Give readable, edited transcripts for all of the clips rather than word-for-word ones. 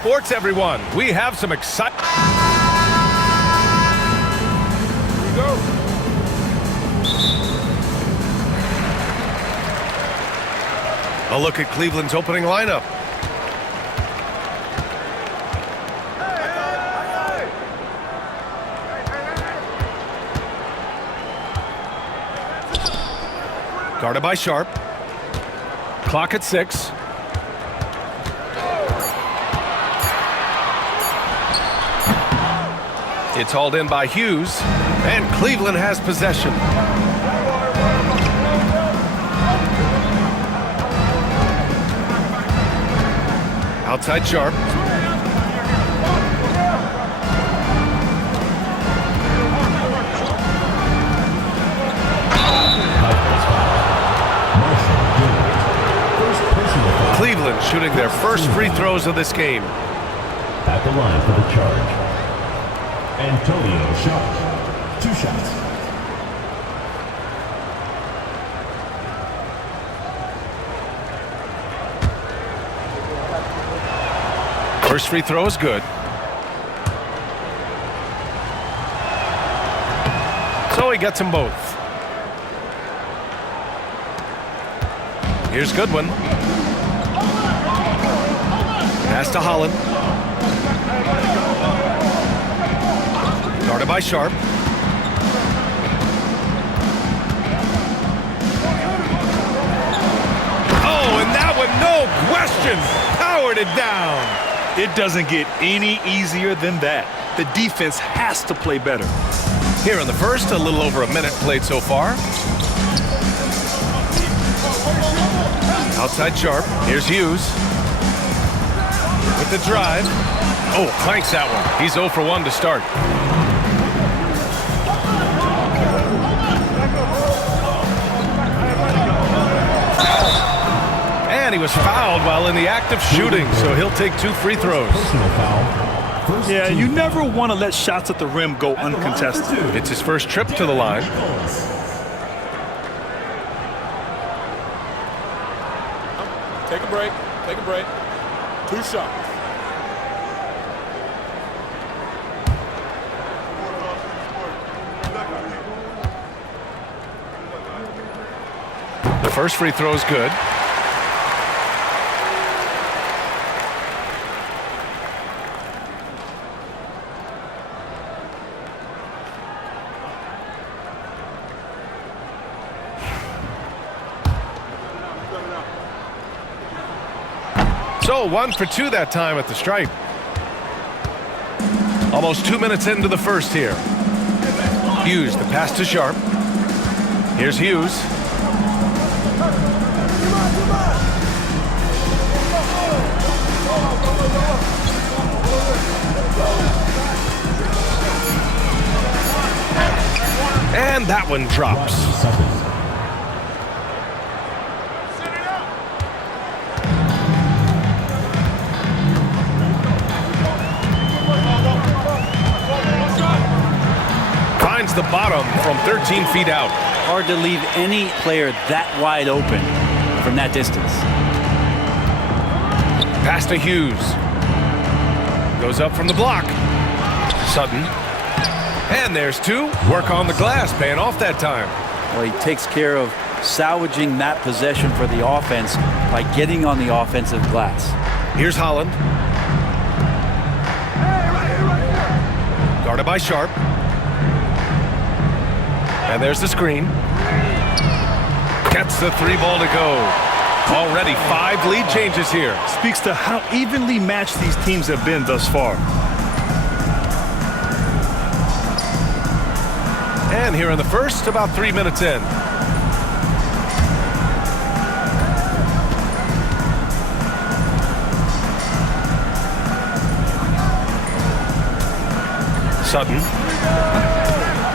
Sports, everyone. We have some excitement. Here we go. A look at Cleveland's opening lineup. Guarded by Sharp. Clock at 6. It's hauled in by Hughes, and Cleveland has possession. Outside Sharp. Cleveland shooting their first free throws of this game. At the line for the charge. Antonio Sharp. 2 shots. First free throw is good. So he gets them both. Here's Goodwin. Pass to Holland. Guarded by Sharp. Oh, and that one, no question, powered it down. It doesn't get any easier than that. The defense has to play better. Here in the first, a little over a minute played so far. Outside Sharp. Here's Hughes. With the drive. Oh, clanks that one. He's 0 for 1 to start. And he was fouled while in the act of shooting, so he'll take 2 free throws. Yeah, you never want to let shots at the rim go uncontested. It's his first trip to the line. Take a break. Take a break. 2 shots. The first free throw is good. So 1 for 2 that time at the stripe. Almost 2 minutes into the first here. Hughes, the pass to Sharp. Here's Hughes. And that one drops. Finds the bottom from 13 feet out. Hard to leave any player that wide open from that distance. Pass to Hughes. Goes up from the block. Sutton. And there's 2. Work on the glass, paying off that time. Well, he takes care of salvaging that possession for the offense by getting on the offensive glass. Here's Holland. Guarded by Sharp. And there's the screen. Gets the 3 ball to go. Already 5 lead changes here. Speaks to how evenly matched these teams have been thus far. And here in the first, about 3 minutes in. Sutton.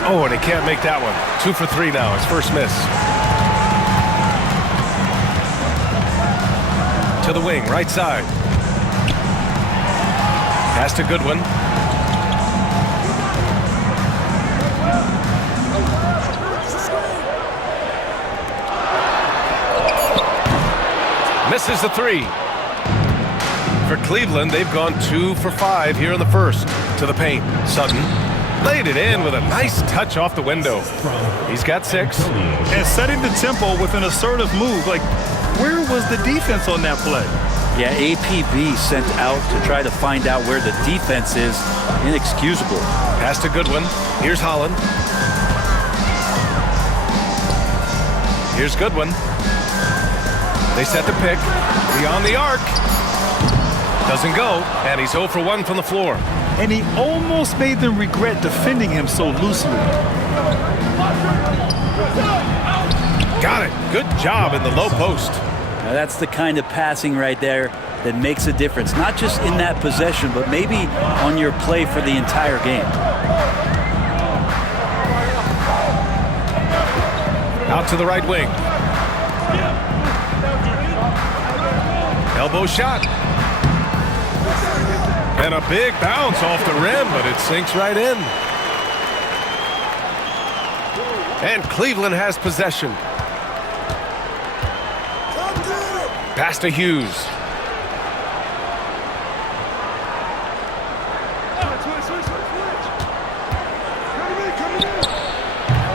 Oh, and he can't make that one. 2 for 3 now. His first miss. To the wing, right side. Pass to Goodwin. Misses the 3. For Cleveland, they've gone 2 for 5 here in the first. To the paint. Sutton laid it in with a nice touch off the window. He's got 6. And setting the tempo with an assertive move. Like, where was the defense on that play? Yeah, APB sent out to try to find out where the defense is. Inexcusable. Pass to Goodwin. Here's Holland. Here's Goodwin. They set the pick. Beyond the arc. Doesn't go. And he's 0 for 1 from the floor. And he almost made them regret defending him so loosely. Got it. Good job in the low post. Now that's the kind of passing right there that makes a difference. Not just in that possession, but maybe on your play for the entire game. Out to the right wing. Elbow shot. And a big bounce off the rim, but it sinks right in. And Cleveland has possession. Pass to Hughes.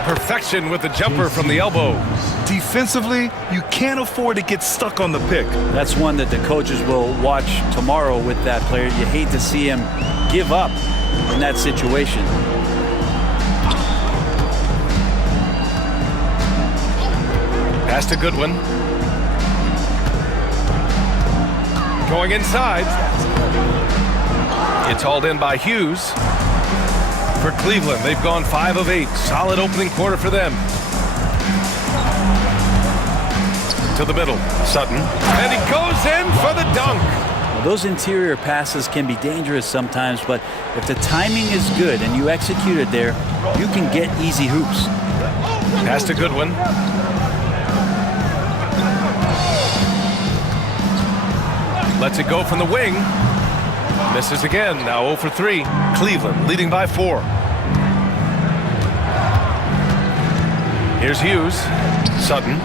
Perfection with the jumper from the elbow. Defensively, you can't afford to get stuck on the pick. That's one that the coaches will watch tomorrow with that player. You hate to see him give up in that situation. Pass to Goodwin. Going inside. It's hauled in by Hughes. For Cleveland, they've gone 5 of 8. Solid opening quarter for them. To the middle, Sutton. And he goes in for the dunk. Well, those interior passes can be dangerous sometimes, but if the timing is good and you execute it there, you can get easy hoops. Pass to Goodwin. Lets it go from the wing. Misses again. Now 0 for 3. Cleveland leading by 4. Here's Hughes. Sutton.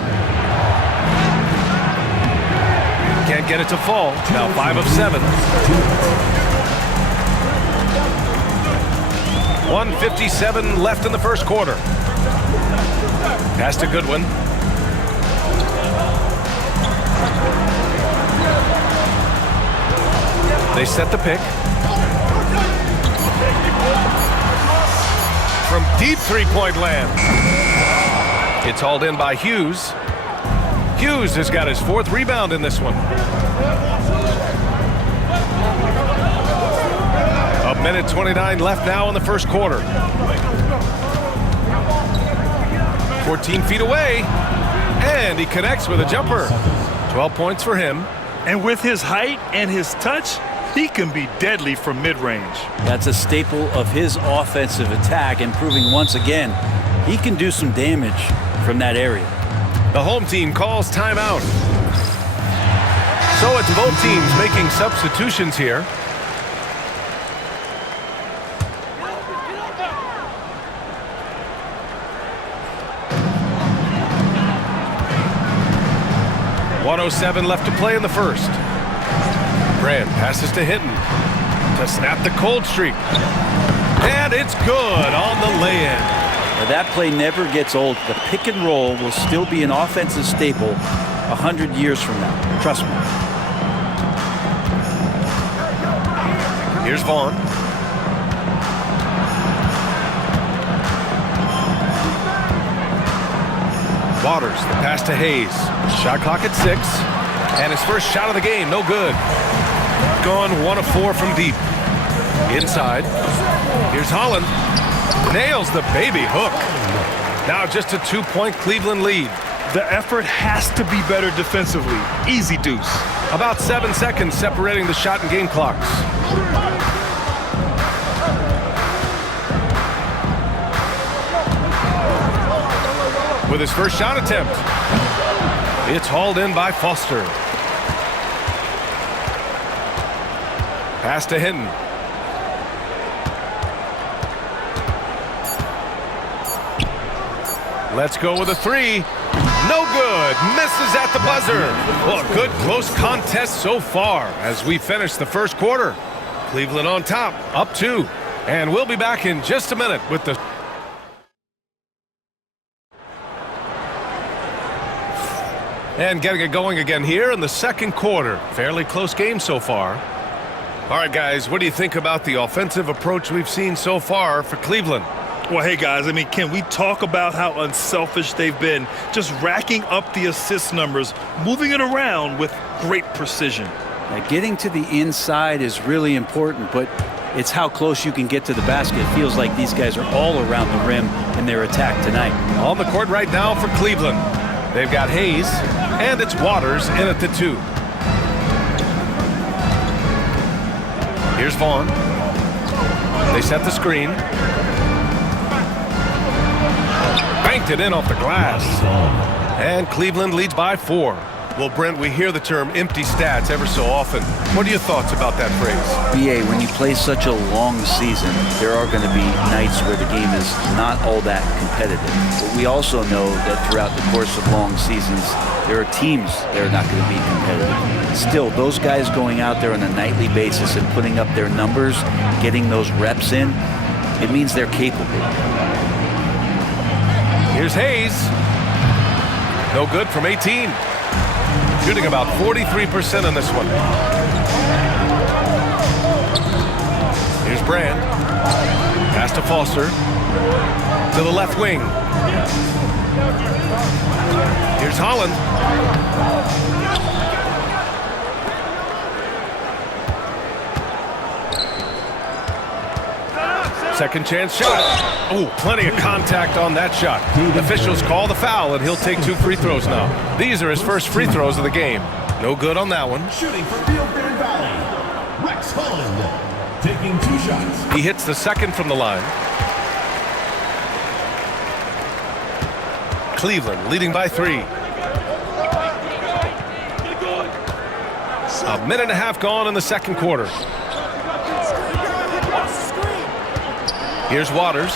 Can't get it to fall. Now 5 of 7. 1:57 left in the first quarter. Pass to Goodwin. They set the pick. From deep three-point land. It's hauled in by Hughes. Hughes has got his 4th rebound in this one. A minute 29 left now in the first quarter. 14 feet away. And he connects with a jumper. 12 points for him. And with his height and his touch, he can be deadly from mid-range. That's a staple of his offensive attack, and proving once again he can do some damage from that area. The home team calls timeout. So it's both teams making substitutions here. .107 left to play in the first. Brand passes to Hinton to snap the cold streak. And it's good on the lay-in. Now, that play never gets old. The pick and roll will still be an offensive staple 100 years from now. Trust me. Here's Vaughn. Waters, the pass to Hayes. Shot clock at 6. And his first shot of the game, no good. Gone 1 of 4 from deep. Inside. Here's Holland. Nails the baby hook. Now just a 2-point Cleveland lead. The effort has to be better defensively. Easy deuce. About 7 seconds separating the shot and game clocks. With his first shot attempt. It's hauled in by Foster. Pass to Hinton. Let's go with a three. No good. Misses at the buzzer. Well, a good close contest so far as we finish the first quarter. Cleveland on top, up 2. And we'll be back in just a minute with the... And getting it going again here in the second quarter. Fairly close game so far. All right, guys, what do you think about the offensive approach we've seen so far for Cleveland? Well, hey, guys, I mean, can we talk about how unselfish they've been? Just racking up the assist numbers, moving it around with great precision. Getting to the inside is really important, but it's how close you can get to the basket. It feels like these guys are all around the rim in their attack tonight. On the court right now for Cleveland. They've got Hayes, and it's Waters in at the 2. Here's Vaughn. They set the screen. Banked it in off the glass. And Cleveland leads by 4. Well, Brent, we hear the term empty stats ever so often. What are your thoughts about that phrase? BA, when you play such a long season, there are going to be nights where the game is not all that competitive. But we also know that throughout the course of long seasons, there are teams that are not going to be competitive. Still, those guys going out there on a nightly basis and putting up their numbers, getting those reps in, it means they're capable. Here's Hayes. No good from 18. Shooting about 43% on this one. Here's Brand. Pass to Foster. To the left wing. Here's Holland. Second chance shot. Oh, plenty of contact on that shot. Officials call the foul, and he'll take 2 free throws now. These are his first free throws of the game. No good on that one. Shooting for Rio Grande Valley, Rex Holland, taking 2 shots. He hits the second from the line. Cleveland leading by 3. A minute and a half gone in the second quarter. Here's Waters.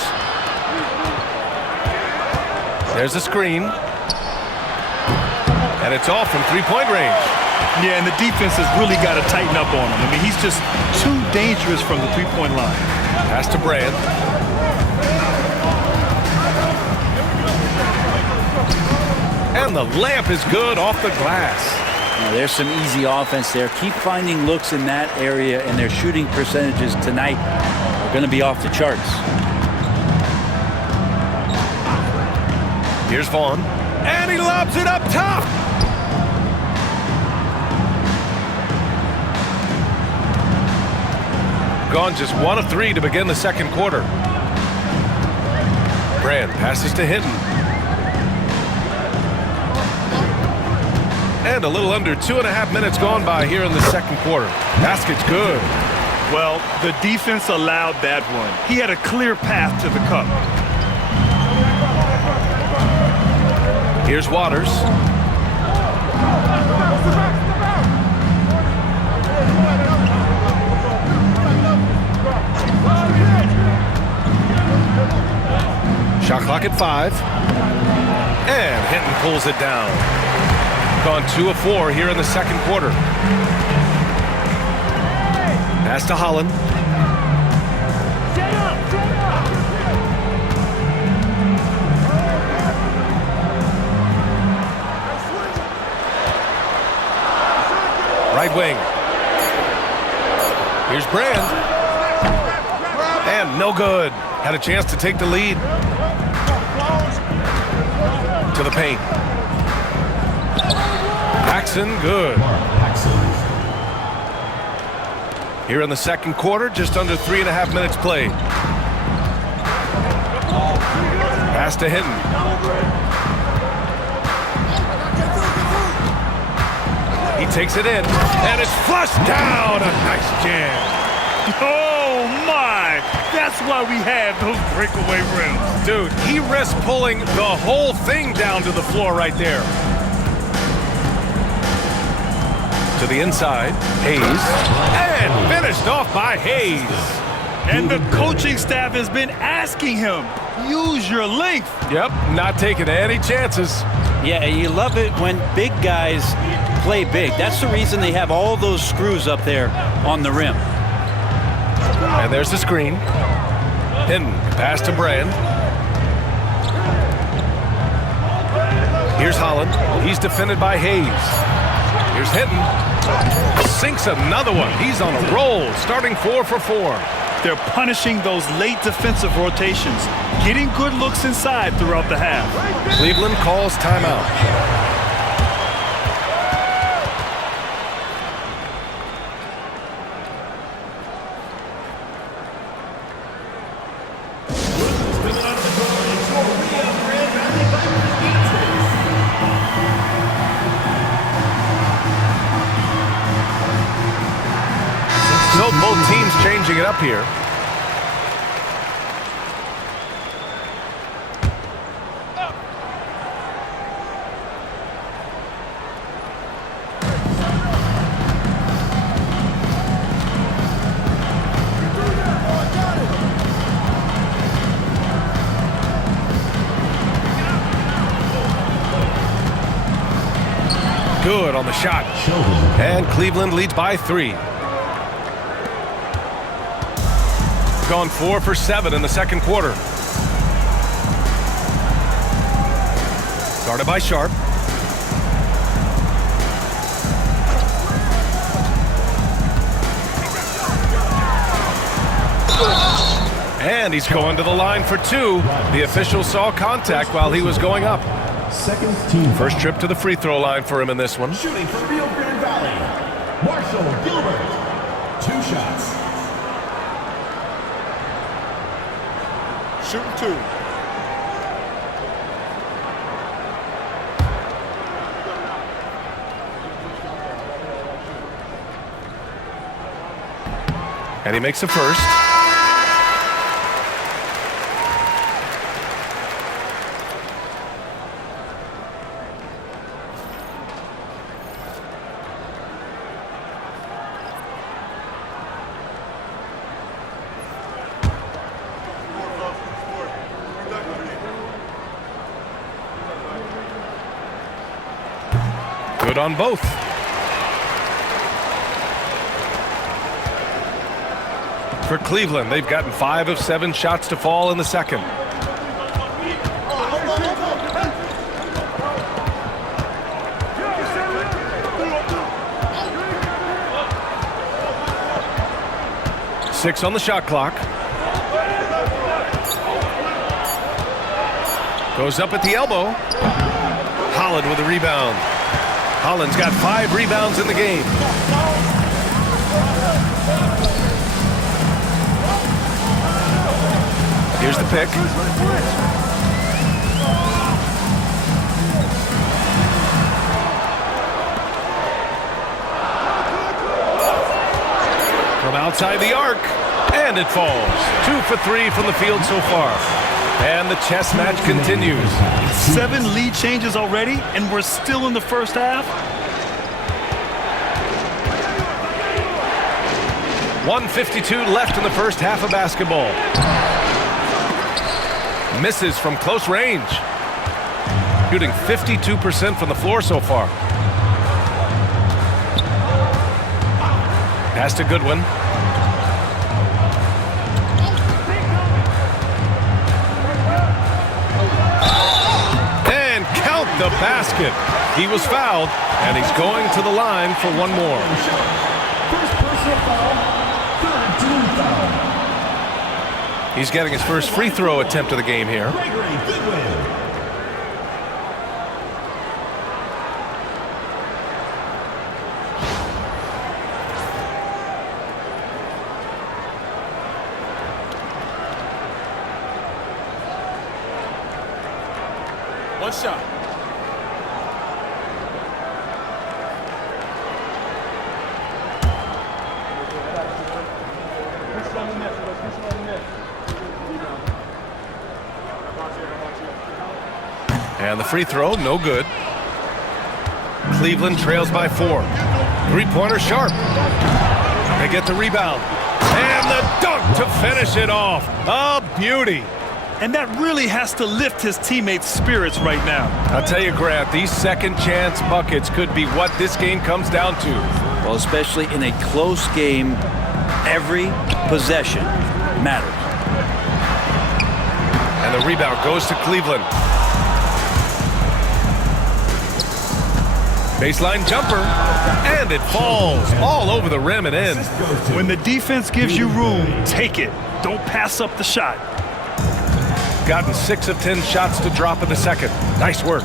There's the screen. And it's off from 3-point range. Yeah, and the defense has really got to tighten up on him. I mean, he's just too dangerous from the 3-point line. Pass to Brand. And the layup is good off the glass. Now, there's some easy offense there. Keep finding looks in that area, and their shooting percentages tonight are going to be off the charts. Here's Vaughn. And he lobs it up top. Gone just 1 of 3 to begin the second quarter. Brand passes to Hinton. And a little under 2.5 minutes gone by here in the second quarter. Basket's good. Well, the defense allowed that one. He had a clear path to the cup. Here's Waters. Shot clock at 5. And Hinton pulls it down. Gone 2 of 4 here in the second quarter. Pass to Holland. Right wing. Here's Brand. And no good. Had a chance to take the lead. To the paint. Paxson, good. Here in the second quarter, just under 3.5 minutes played. Pass to Hinton. He takes it in, and it's flushed down. A nice jam. Oh, my. That's why we have those breakaway rims. Dude, he risked pulling the whole thing down to the floor right there. To the inside, Hayes, and finished off by Hayes. And the coaching staff has been asking him, use your length. Yep, not taking any chances. Yeah, and you love it when big guys play big. That's the reason they have all those screws up there on the rim. And there's the screen. Hinton, pass to Brand. Here's Holland. He's defended by Hayes. Here's Hinton. Sinks another one. He's on a roll, starting 4 for 4. They're punishing those late defensive rotations, getting good looks inside throughout the half. Cleveland calls timeout. So both teams changing it up here. Good on the shot. And Cleveland leads by 3. Gone 4 for 7 in the second quarter. Started by Sharp. And he's going to the line for 2. The official saw contact while he was going up. Second team. First trip to the free throw line for him in this one. Shooting for Rio Grande Valley, Marshall Gilbert. 2 shots. Shooting 2. And he makes the first. Good on both. For Cleveland, they've gotten 5 of 7 shots to fall in the second. Six on the shot clock. Goes up at the elbow. Holland with a rebound. Holland's got 5 rebounds in the game. Here's the pick. From outside the arc, and it falls. 2 for 3 from the field so far. And the chess match continues. 7 lead changes already, and we're still in the first half. 1:52 left in the first half of basketball. Misses from close range. Shooting 52% from the floor so far. Pass to Goodwin. And count the basket. He was fouled, and he's going to the line for one more. First personal foul, third team foul. He's getting his first free throw attempt of the game here. Gregory Goodwin. One shot. And the free throw, no good. Cleveland trails by 4. Three-pointer Sharp. They get the rebound. And the dunk to finish it off. A beauty. And that really has to lift his teammates' spirits right now. I'll tell you, Grant, these second chance buckets could be what this game comes down to. Well, especially in a close game, every possession matters. And the rebound goes to Cleveland. Baseline jumper, and it falls all over the rim and in. When the defense gives you room, take it. Don't pass up the shot. Gotten 6 of 10 shots to drop in the second. Nice work.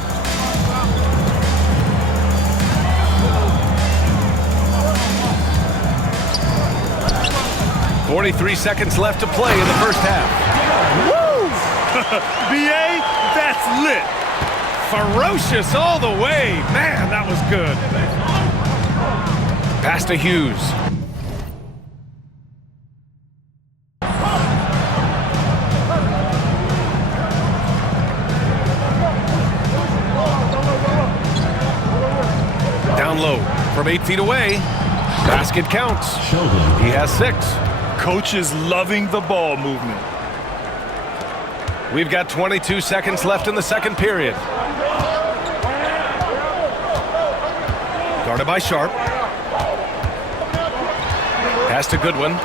"43 seconds left to play in the first half." Woo! BA, that's lit. Ferocious all the way. Man, that was good. Pass to Hughes. Down low from 8 feet away. Basket counts. He has 6. Coach is loving the ball movement. We've got 22 seconds left in the second period. Guarded by Sharp. Pass to Goodwin.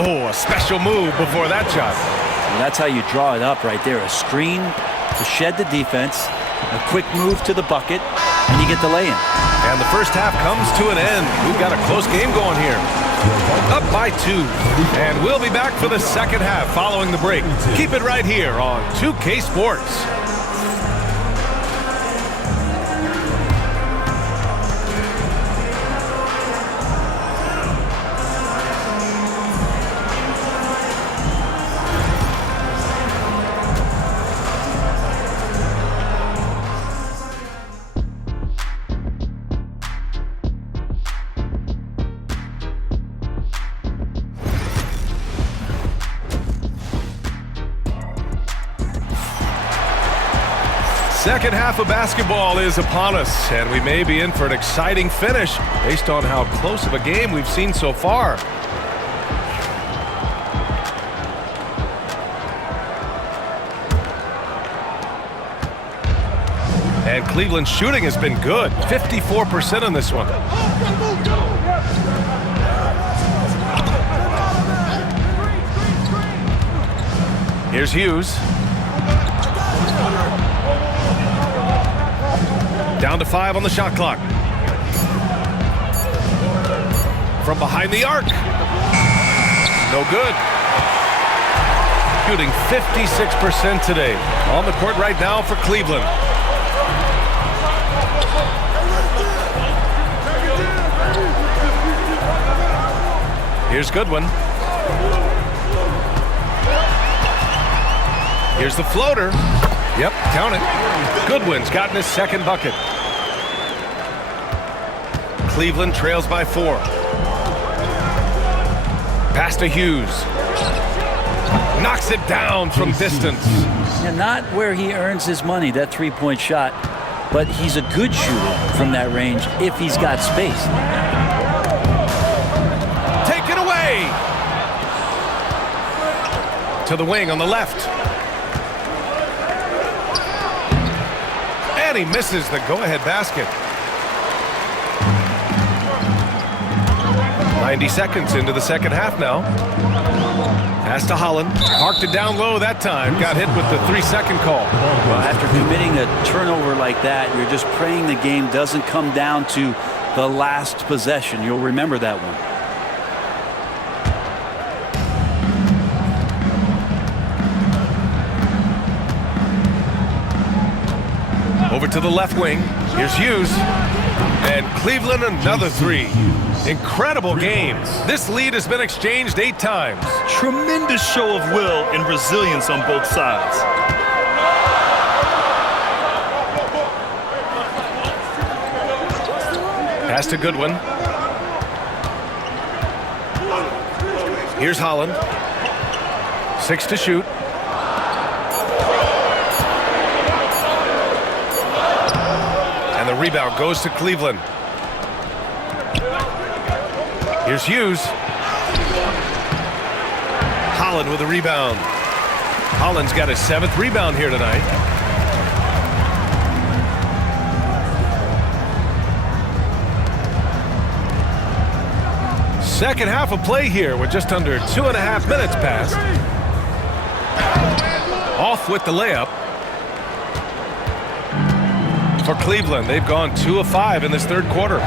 Oh, a special move before that shot. And that's how you draw it up right there. A screen to shed the defense, a quick move to the bucket, and you get the lay-in. And the first half comes to an end. We've got a close game going here. Up by 2. And we'll be back for the second half following the break. Keep it right here on 2K Sports. Second half of basketball is upon us, and we may be in for an exciting finish based on how close of a game we've seen so far. And Cleveland's shooting has been good, 54% on this one. Here's Hughes. Down to 5 on the shot clock. From behind the arc. No good. Shooting 56% today. On the court right now for Cleveland. Here's Goodwin. Here's the floater. Yep, count it. Goodwin's gotten his second bucket. Cleveland trails by 4. Pass to Hughes. Knocks it down from distance. Yeah, not where he earns his money, that three-point shot, but he's a good shooter from that range if he's got space. Take it away! To the wing on the left. And he misses the go-ahead basket. 90 seconds into the second half now. Pass to Holland. Parked it down low that time. Got hit with the 3-second call. Well, after committing a turnover like that, you're just praying the game doesn't come down to the last possession. You'll remember that one. Over to the left wing. Here's Hughes. And Cleveland another 3. Incredible game. This lead has been exchanged 8 times. Tremendous show of will and resilience on both sides. Pass to Goodwin. Here's Holland. 6 to shoot. And the rebound goes to Cleveland. Here's Hughes. Holland with a rebound. Holland's got his 7th rebound here tonight. Second half of play here with just under 2.5 minutes passed. Off with the layup. For Cleveland, they've gone 2 of 5 in this third quarter.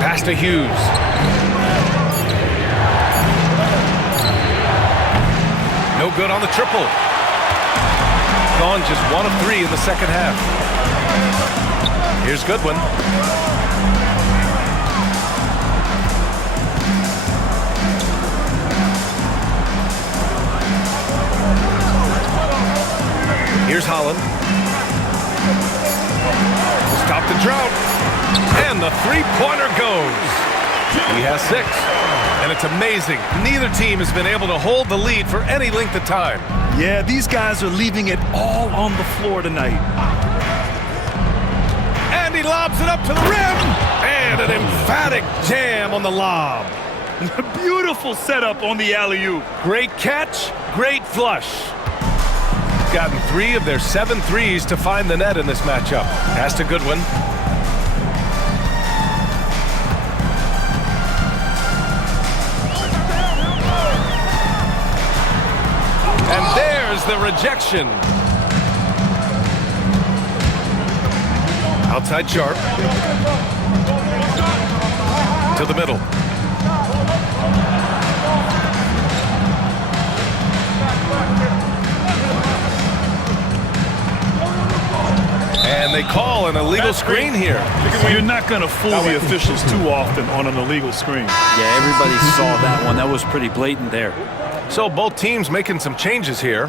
Pass to Hughes. No good on the triple. Gone just 1 of 3 in the second half. Here's Goodwin. Here's Holland. Stop the drought. And the three-pointer goes. He has 6. And it's amazing. Neither team has been able to hold the lead for any length of time. Yeah, these guys are leaving it all on the floor tonight. And he lobs it up to the rim. And an emphatic jam on the lob. Beautiful setup on the alley-oop. Great catch, great flush. Gotten 3 of their 7 threes to find the net in this matchup. Pass to Goodwin. And there's the rejection. Outside Sharp. To the middle. And they call an illegal screen here. You're not going to fool the officials too often on an illegal screen. Yeah, everybody saw that one. That was pretty blatant there. So both teams making some changes here.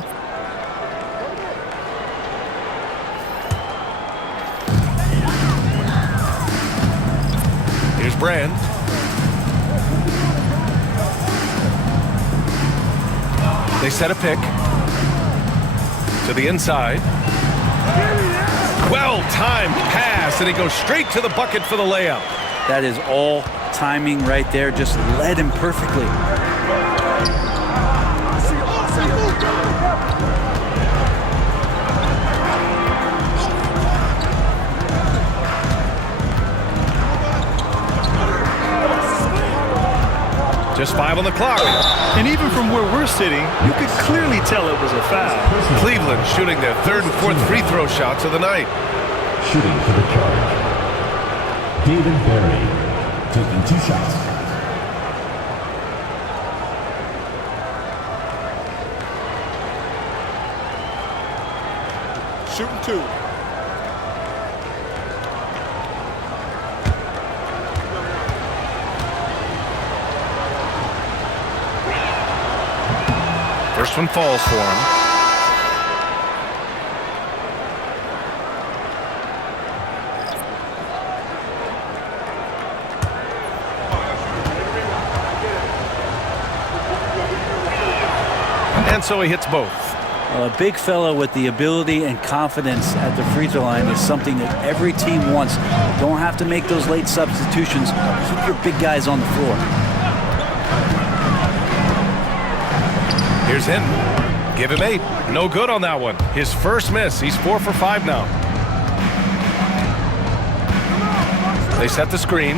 Here's Brand. They set a pick to the inside. Well-timed pass, and he goes straight to the bucket for the layup. That is all timing right there. Just led him perfectly. Just 5 on the clock. And even from where we're sitting, you could clearly tell it was a foul. Cleveland shooting their 3rd and 4th free throw shots of the night. Shooting for the charge. David Berry taking 2 shots. Shooting 2. First one falls for him. And so he hits both. A big fella with the ability and confidence at the free throw line is something that every team wants. Don't have to make those late substitutions. Keep your big guys on the floor. Here's Hinton. Give him 8. No good on that one. His first miss. He's 4 for 5 now. They set the screen.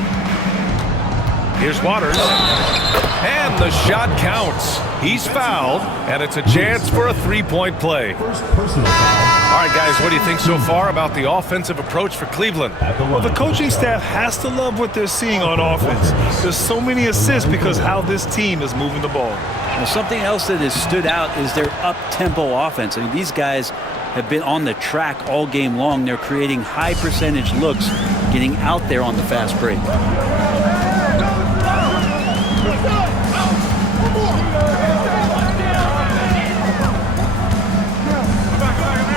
Here's Waters. And the shot counts. He's fouled, and it's a chance for a 3-point play. First personal foul. All right, guys, what do you think so far about the offensive approach for Cleveland? Well, the coaching staff has to love what they're seeing on offense. There's so many assists because how this team is moving the ball. Well, something else that has stood out is their up-tempo offense. I mean, these guys have been on the track all game long. They're creating high-percentage looks, getting out there on the fast break.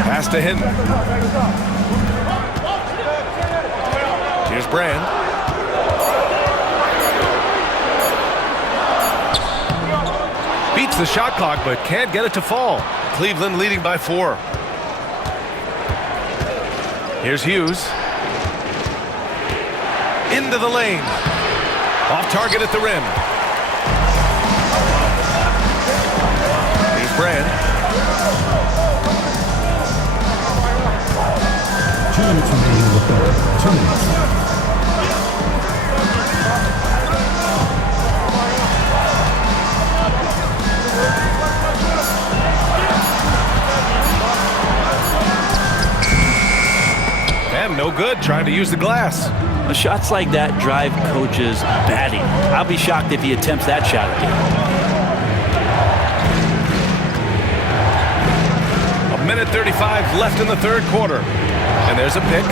Pass to Hinton. Here's Brand. Beats the shot clock, but can't get it to fall. Cleveland leading by 4. Here's Hughes. Into the lane. Off target at the rim. Here's Brand. 2 minutes remaining in the third. 2 minutes. And no good, trying to use the glass. Shots like that drive coaches batty. I'll be shocked if he attempts that shot again. A minute 35 left in the third quarter. And there's a pick.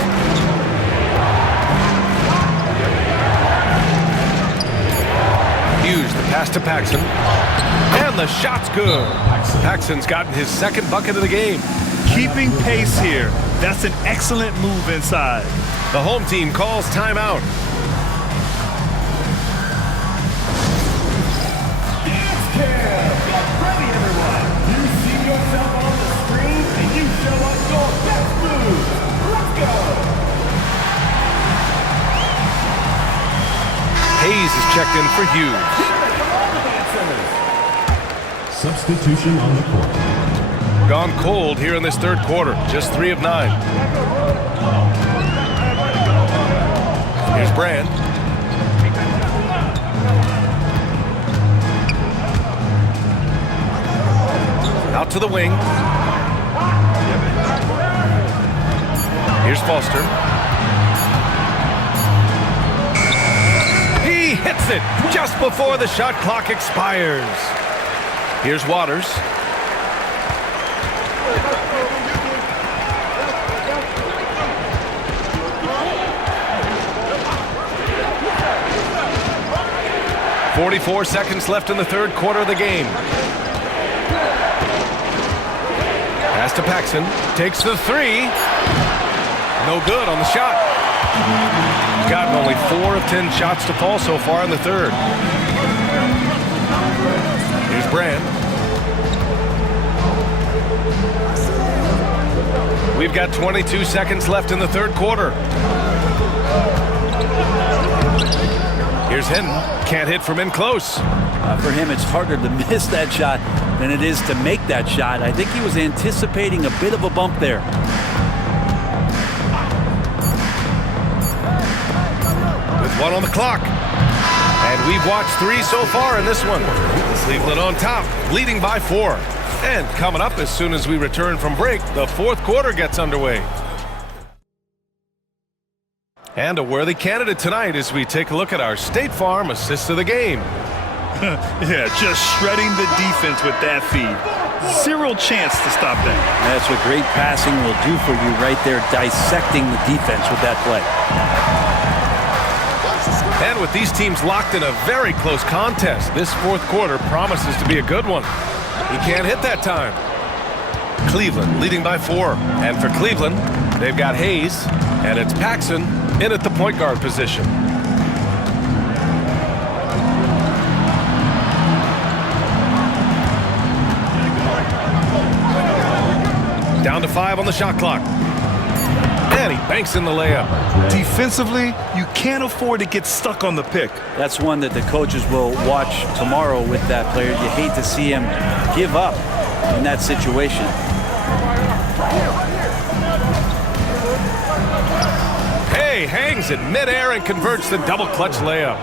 Hughes, the pass to Paxson. And the shot's good. Paxson's gotten his second bucket of the game. Keeping pace here. That's an excellent move inside. The home team calls timeout. It's Cam. Get ready, everyone. You see yourself on the screen and you show us your best move. Let's go. Hayes is checked in for Hughes. Substitution on the court. Gone cold here in this third quarter. Just 3 of 9. Here's Brand. Out to the wing. Here's Foster. He hits it just before the shot clock expires. Here's Waters. .44 seconds left in the third quarter of the game. Pass to Paxson. Takes the 3. No good on the shot. He's gotten only 4 of 10 shots to fall so far in the third. Here's Brand. We've got 22 seconds left in the third quarter. Here's Hinton. Can't hit from in close. For him, it's harder to miss that shot than it is to make that shot. I think he was anticipating a bit of a bump there. With 1 on the clock. And we've watched 3 so far in this one. Cleveland on top, leading by 4. And coming up as soon as we return from break, the fourth quarter gets underway. And a worthy candidate tonight as we take a look at our State Farm assist of the game. Yeah, just shredding the defense with that feed. 0 chance to stop that. That's what great passing will do for you right there, dissecting the defense with that play. And with these teams locked in a very close contest, this fourth quarter promises to be a good one. He can't hit that time. Cleveland leading by 4. And for Cleveland, they've got Hayes, and it's Paxson in at the point guard position. Down to 5 on the shot clock. And he banks in the layup. Defensively, you can't afford to get stuck on the pick. That's one that the coaches will watch tomorrow with that player. You hate to see him give up in that situation. Hay hangs in midair and converts the double clutch layup.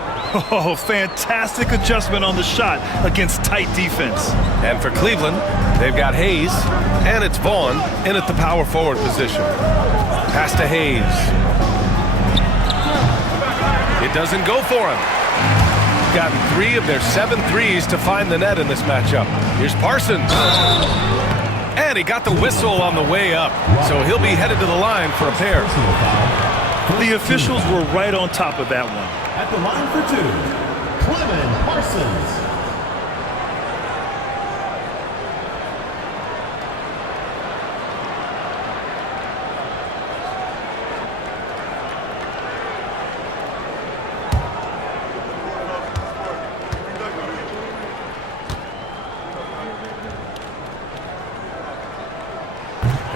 Oh, fantastic adjustment on the shot against tight defense. And for Cleveland, they've got Hayes, and it's Vaughn in at the power forward position. Pass to Hayes. It doesn't go for him. Gotten 3 of their 7 threes to find the net in this matchup. Here's Parsons. And he got the whistle on the way up, so he'll be headed to the line for a pair. The officials were right on top of that one. At the line for 2, Clement Parsons.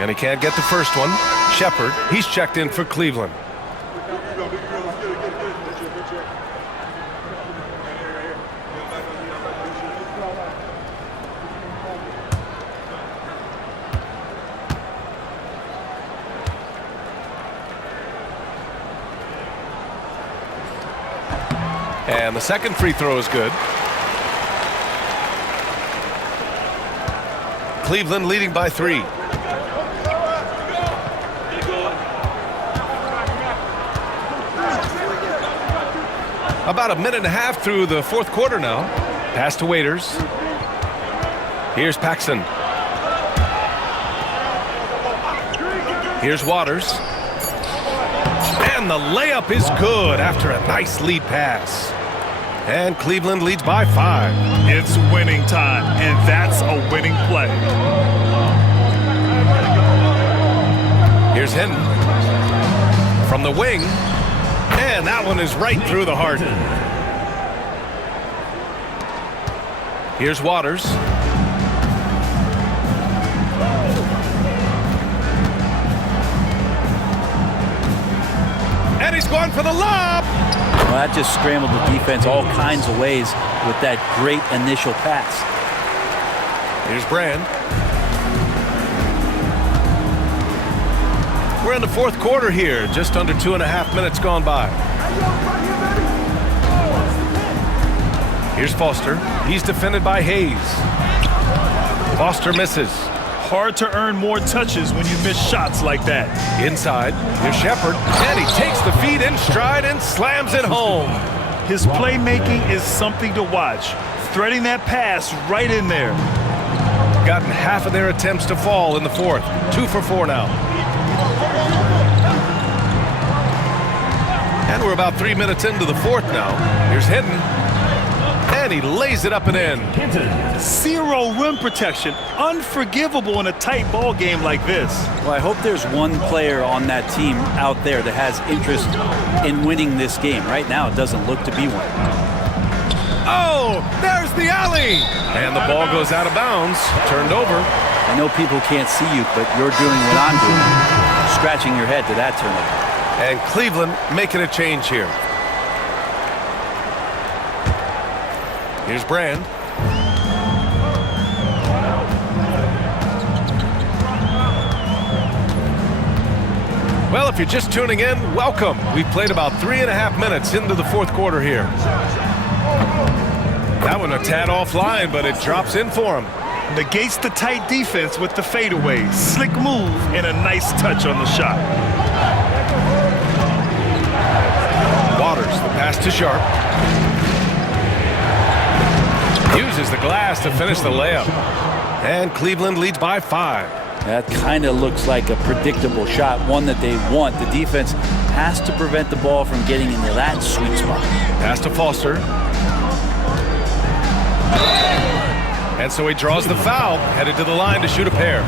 And he can't get the first one. Shepard, he's checked in for Cleveland. And the second free throw is good. Cleveland leading by 3. About a minute and a half through the fourth quarter now. Pass to Waiters. Here's Paxson. Here's Waters. And the layup is good after a nice lead pass. And Cleveland leads by 5. It's winning time, and that's a winning play. Here's Hinton. From the wing. And that one is right through the heart. Here's Waters. And he's going for the lob. Well, that just scrambled the defense all kinds of ways with that great initial pass. Here's Brand. We're in the fourth quarter here, just under 2.5 minutes gone by. Here's Foster. He's defended by Hayes. Foster misses. Hard to earn more touches when you miss shots like that. Inside, here's Shepard, and he takes the feed in stride and slams it home. His playmaking is something to watch. Threading that pass right in there. Gotten half of their attempts to fall in the fourth. 2 for 4 now. And we're about 3 minutes into the fourth now. Here's Hinton. And he lays it up and in. Zero rim protection. Unforgivable in a tight ball game like this. Well, I hope there's one player on that team out there that has interest in winning this game. Right now, it doesn't look to be one. Oh, there's the alley. And the ball goes out of bounds. Turned over. I know people can't see you, but you're doing what I'm doing. Scratching your head to that turnover. And Cleveland making a change here. Here's Brand. Well, if you're just tuning in, welcome. We've played about 3.5 minutes into the fourth quarter here. That one a tad offline, but it drops in for him. Negates the tight defense with the fadeaway. Slick move and a nice touch on the shot. Waters, the pass to Sharp. Uses the glass to finish the layup. And Cleveland leads by 5. That kind of looks like a predictable shot, one that they want. The defense has to prevent the ball from getting into that sweet spot. Pass to Foster. And so he draws the foul, headed to the line to shoot a pair.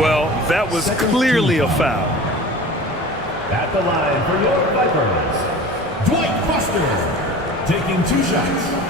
Well, that was clearly a foul. At the line for your Vipers, Dwight Foster, taking 2 shots.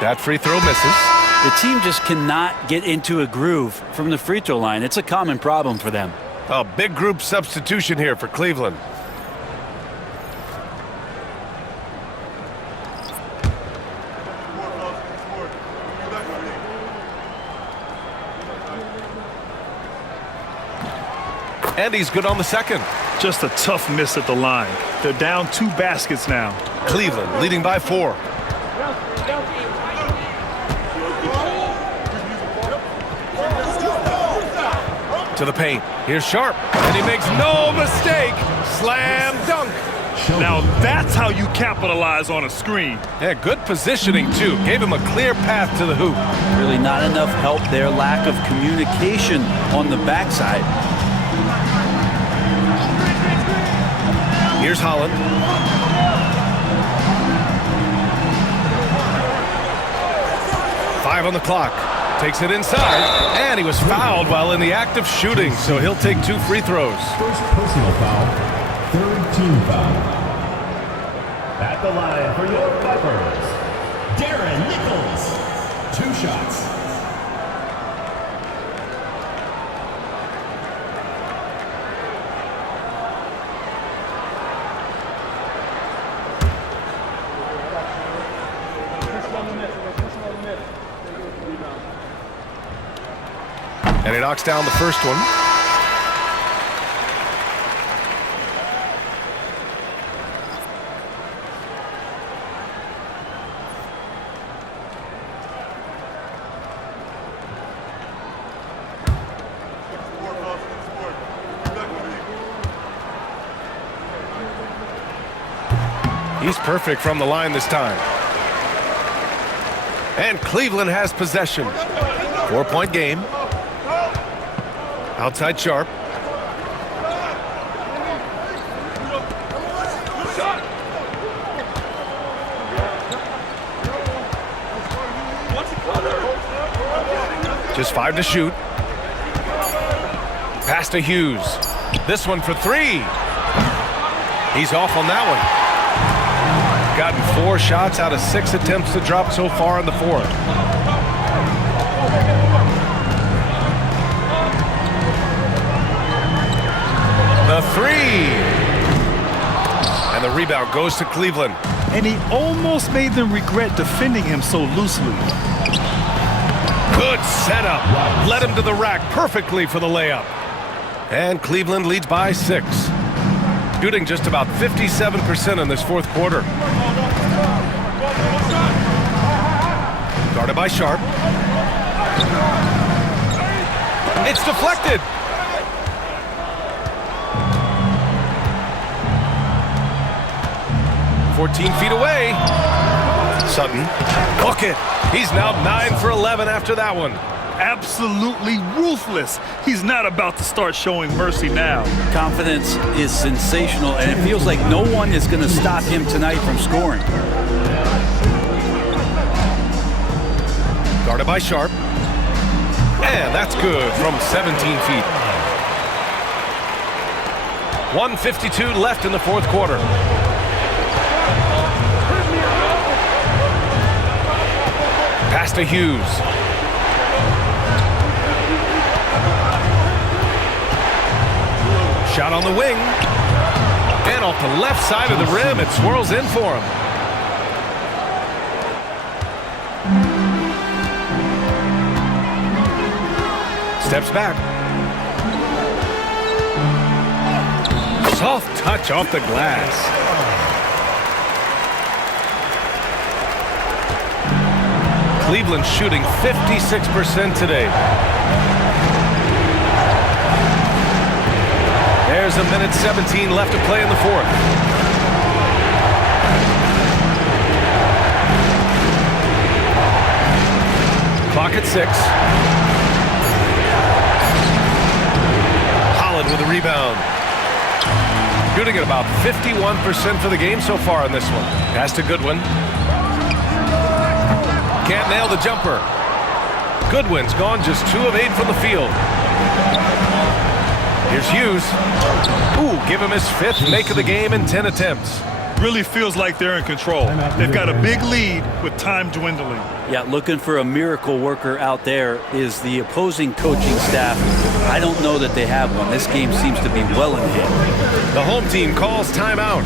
That free throw misses. The team just cannot get into a groove from the free throw line. It's a common problem for them. A big group substitution here for Cleveland. And he's good on the second. Just a tough miss at the line. They're down 2 baskets now. Cleveland leading by 4. To the paint. Here's Sharp. And he makes no mistake. Slam dunk. Now that's how you capitalize on a screen. Yeah, good positioning, too. Gave him a clear path to the hoop. Really not enough help there. Lack of communication on the backside. Here's Holland. Five on the clock. Takes it inside, and he was fouled while in the act of shooting, so he'll take 2 free throws. First personal foul, third team foul. At the line for your Vipers, Darren Nichols. 2 shots. And he knocks down the first one. He's perfect from the line this time. And Cleveland has possession. 4-point game. Outside Sharp. Just 5 to shoot. Pass to Hughes. This one for 3. He's off on that one. Gotten 4 shots out of 6 attempts to drop so far in the 4th. The 3. And the rebound goes to Cleveland. And he almost made them regret defending him so loosely. Good setup. Led him to the rack perfectly for the layup. And Cleveland leads by 6. Shooting just about 57% in this 4th quarter. Guarded by Sharp. It's deflected. "14 feet away." Sutton. Book it. He's now 9 for 11 after that one. Absolutely ruthless. He's not about to start showing mercy now. Confidence is sensational, and it feels like no one is going to stop him tonight from scoring. Guarded by Sharp. And that's good from 17 feet. 1:52 left in the 4th quarter. Pass to Hughes. Shot on the wing. And off the left side of the rim, it swirls in for him. Steps back. Soft touch off the glass. Cleveland shooting 56% today. There's a minute 17 left to play in the 4th. Clock at 6. Holland with a rebound. Shooting at about 51% for the game so far in this one. Pass to Goodwin. Can't nail the jumper. Goodwin's gone just 2 of 8 from the field. Here's Hughes. Ooh, give him his 5th make of the game in 10 attempts. Really feels like they're in control. They've got a big lead with time dwindling. Yeah, looking for a miracle worker out there is the opposing coaching staff. I don't know that they have one. This game seems to be well in hand. The home team calls timeout.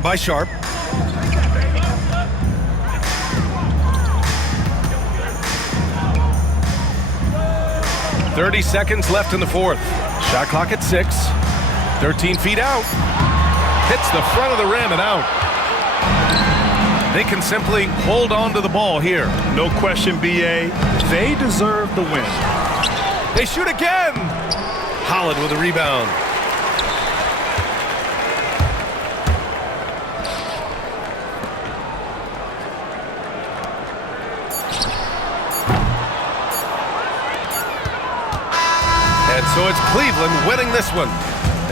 Guarded by Sharp. "30 seconds left in the fourth. Shot clock at 6. 13 feet out. Hits the front of the rim and out. They can simply hold on to the ball here. No question, BA. They deserve the win. They shoot again. Holland with a rebound. And so it's Cleveland winning this one.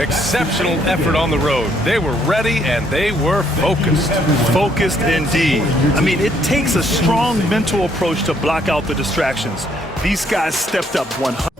Exceptional effort on the road. They were ready and they were focused. Focused indeed. I mean, it takes a strong mental approach to block out the distractions. These guys stepped up 100.